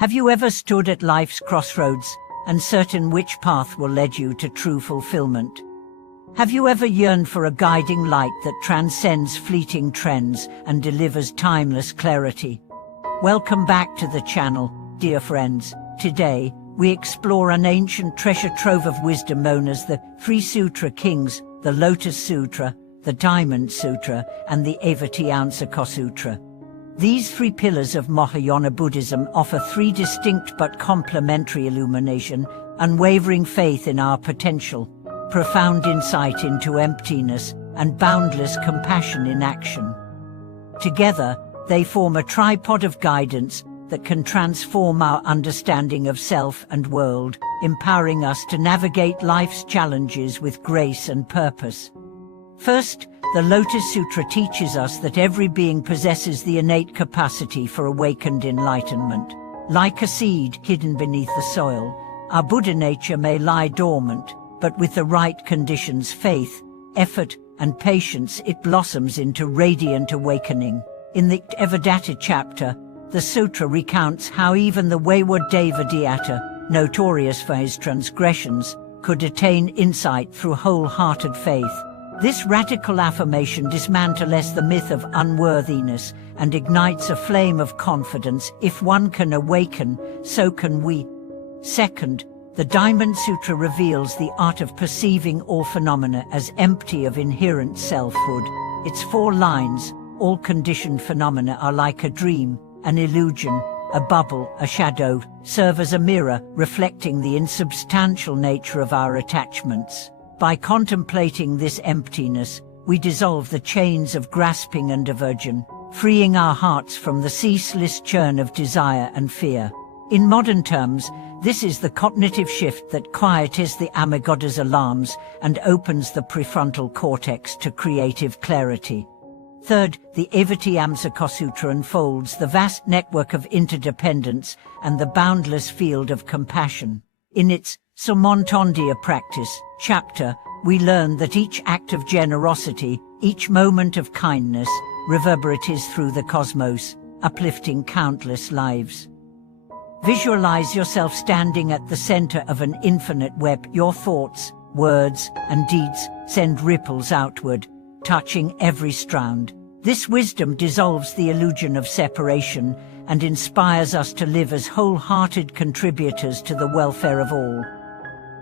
Have you ever stood at life's crossroads, uncertain which path will lead you to true fulfillment? Have you ever yearned for a guiding light that transcends fleeting trends and delivers timeless clarity? Welcome back to the channel, dear friends. Today, we explore an ancient treasure trove of wisdom known as the Three Sutra Kings, the Lotus Sutra, the Diamond Sutra, and the Avatiyamsaka Sutra. These three pillars of Mahayana Buddhism offer three distinct but complementary illumination: unwavering faith in our potential, profound insight into emptiness, and boundless compassion in action. Together, they form a tripod of guidance that can transform our understanding of self and world, empowering us to navigate life's challenges with grace and purpose. First, the Lotus Sutra teaches us that every being possesses the innate capacity for awakened enlightenment. Like a seed hidden beneath the soil, our Buddha nature may lie dormant, but with the right conditions, faith, effort, and patience, it blossoms into radiant awakening. In the Devadatta chapter, the sutra recounts how even the wayward Devadatta, notorious for his transgressions, could attain insight through wholehearted faith. This radical affirmation dismantles the myth of unworthiness and ignites a flame of confidence. If one can awaken, so can we. Second, the Diamond Sutra reveals the art of perceiving all phenomena as empty of inherent selfhood. Its 4 lines: all conditioned phenomena are like a dream, an illusion, a bubble, a shadow, serve as a mirror, reflecting the insubstantial nature of our attachments. By contemplating this emptiness, we dissolve the chains of grasping and aversion, freeing our hearts from the ceaseless churn of desire and fear. In modern terms, this is the cognitive shift that quiets the amygdala's alarms and opens the prefrontal cortex to creative clarity. Third, the Avatiyamsaka Sutra unfolds the vast network of interdependence and the boundless field of compassion. In its Sumantandiya practice chapter, we learn that each act of generosity, each moment of kindness, reverberates through the cosmos, uplifting countless lives. Visualize yourself standing at the center of an infinite web. Your thoughts, words, and deeds send ripples outward, touching every strand. This wisdom dissolves the illusion of separation and inspires us to live as wholehearted contributors to the welfare of all.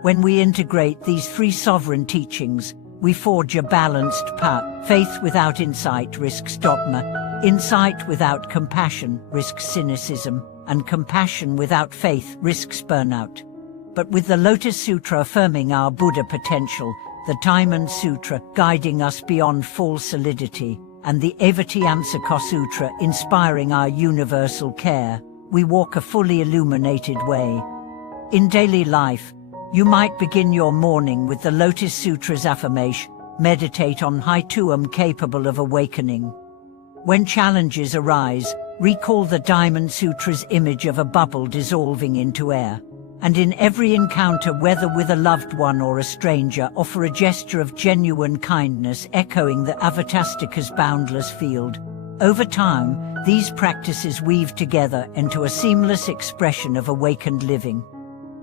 When we integrate these 3 sovereign teachings, we forge a balanced path. Faith without insight risks dogma, insight without compassion risks cynicism, and compassion without faith risks burnout. But with the Lotus Sutra affirming our Buddha potential, the Diamond Sutra guiding us beyond false solidity, and the Avatiyamsaka Sutra inspiring our universal care, we walk a fully illuminated way. In daily life, you might begin your morning with the Lotus Sutra's affirmation, meditate on Haituam capable of awakening. When challenges arise, recall the Diamond Sutra's image of a bubble dissolving into air. And in every encounter, whether with a loved one or a stranger, offer a gesture of genuine kindness, echoing the Avatastika's boundless field. Over time, these practices weave together into a seamless expression of awakened living.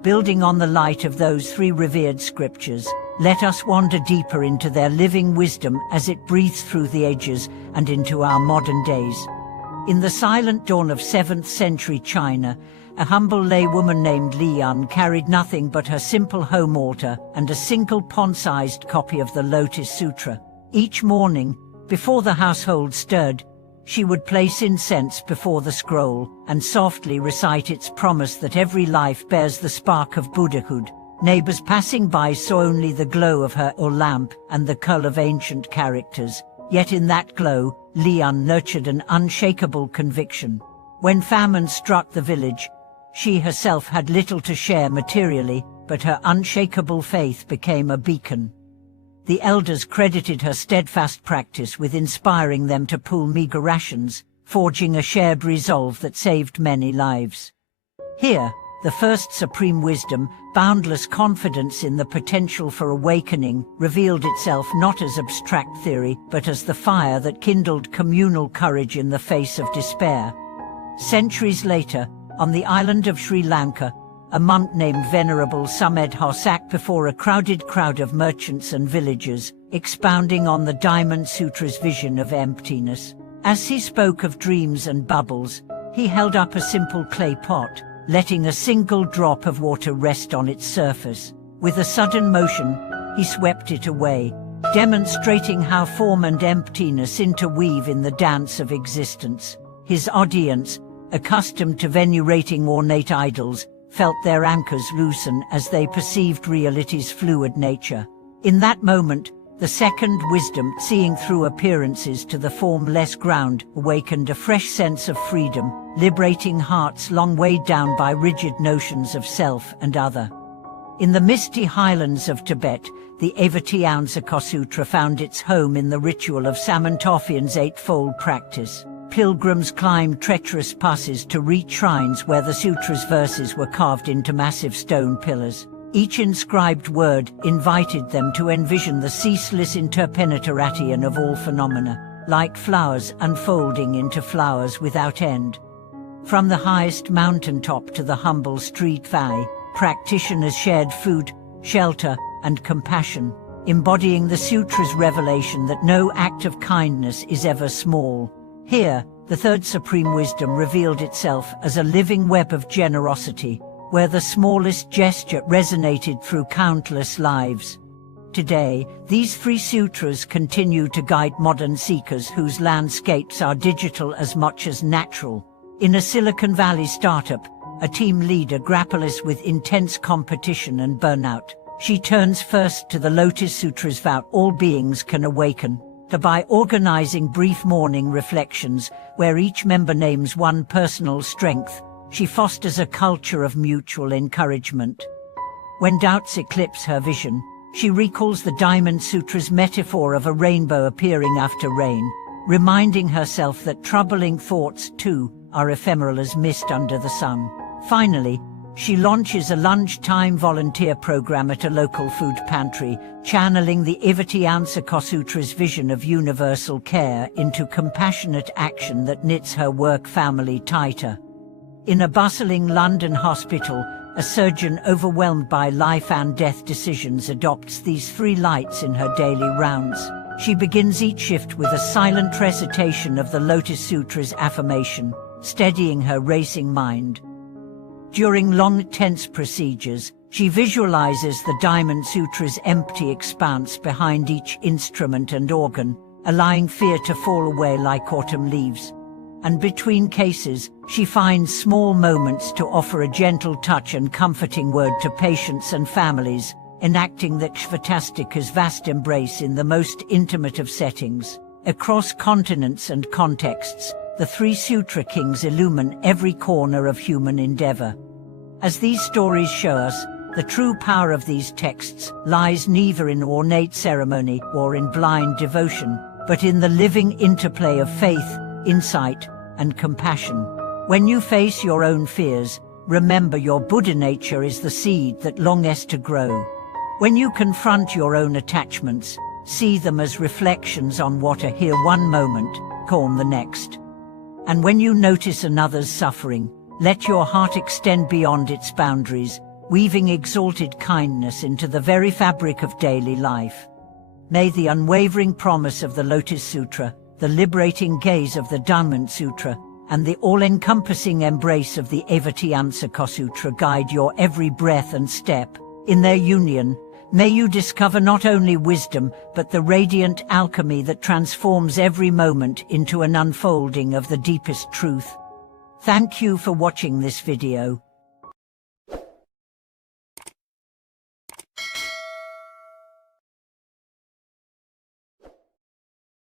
Building on the light of those 3 revered scriptures, let us wander deeper into their living wisdom as it breathes through the ages and into our modern days. In the silent dawn of 7th century China, a humble laywoman named Lian carried nothing but her simple home altar and a single pond-sized copy of the Lotus Sutra. Each morning, before the household stirred, she would place incense before the scroll and softly recite its promise that every life bears the spark of Buddhahood. Neighbors passing by saw only the glow of her oil lamp and the curl of ancient characters, yet in that glow, Lian nurtured an unshakable conviction. When famine struck the village, she herself had little to share materially, but her unshakable faith became a beacon. The elders credited her steadfast practice with inspiring them to pool meager rations, forging a shared resolve that saved many lives. Here, the first supreme wisdom, boundless confidence in the potential for awakening, revealed itself not as abstract theory, but as the fire that kindled communal courage in the face of despair. Centuries later, On the island of Sri Lanka, a monk named Venerable Sumedho sat before a crowded crowd of merchants and villagers, expounding on the Diamond Sutra's vision of emptiness. As he spoke of dreams and bubbles, he held up a simple clay pot, letting a single drop of water rest on its surface. With a sudden motion, he swept it away, demonstrating how form and emptiness interweave in the dance of existence. His audience, accustomed to venerating ornate idols, felt their anchors loosen as they perceived reality's fluid nature. In that moment, the second wisdom, seeing through appearances to the formless ground, awakened a fresh sense of freedom, liberating hearts long weighed down by rigid notions of self and other. In the misty highlands of Tibet, the Avatamsaka Sutra found its home in the ritual of Samantaphion's eightfold practice. Pilgrims climbed treacherous passes to reach shrines where the sutra's verses were carved into massive stone pillars. Each inscribed word invited them to envision the ceaseless interpenetration of all phenomena, like flowers unfolding into flowers without end. From the highest mountaintop to the humble street valley, practitioners shared food, shelter, and compassion, embodying the sutra's revelation that no act of kindness is ever small. Here, the third supreme wisdom revealed itself as a living web of generosity, where the smallest gesture resonated through countless lives. Today, these three sutras continue to guide modern seekers whose landscapes are digital as much as natural. In a Silicon Valley startup, a team leader grapples with intense competition and burnout. She turns first to the Lotus Sutra's vow all beings can awaken, by organizing brief morning reflections where each member names one personal strength. She fosters a culture of mutual encouragement. When doubts eclipse her vision, she recalls the Diamond Sutra's metaphor of a rainbow appearing after rain, reminding herself that troubling thoughts, too, are ephemeral as mist under the sun. Finally, she launches a lunchtime volunteer program at a local food pantry, channeling the Avatamsaka Sutra's vision of universal care into compassionate action that knits her work-family tighter. In a bustling London hospital, a surgeon overwhelmed by life and death decisions adopts these three lights in her daily rounds. She begins each shift with a silent recitation of the Lotus Sutra's affirmation, steadying her racing mind. During long, tense procedures, she visualizes the Diamond Sutra's empty expanse behind each instrument and organ, allowing fear to fall away like autumn leaves. And between cases, she finds small moments to offer a gentle touch and comforting word to patients and families, enacting the Svatastika's vast embrace in the most intimate of settings. Across continents and contexts, the three Sutra Kings illumine every corner of human endeavor. As these stories show us, the true power of these texts lies neither in ornate ceremony or in blind devotion, but in the living interplay of faith, insight, and compassion. When you face your own fears, remember your Buddha nature is the seed that longs to grow. When you confront your own attachments, see them as reflections on water here one moment, calm the next. And when you notice another's suffering, let your heart extend beyond its boundaries, weaving exalted kindness into the very fabric of daily life. May the unwavering promise of the Lotus Sutra, the liberating gaze of the Diamond Sutra, and the all-encompassing embrace of the Avatamsaka Sutra guide your every breath and step. In their union, may you discover not only wisdom, but the radiant alchemy that transforms every moment into an unfolding of the deepest truth. Thank you for watching this video.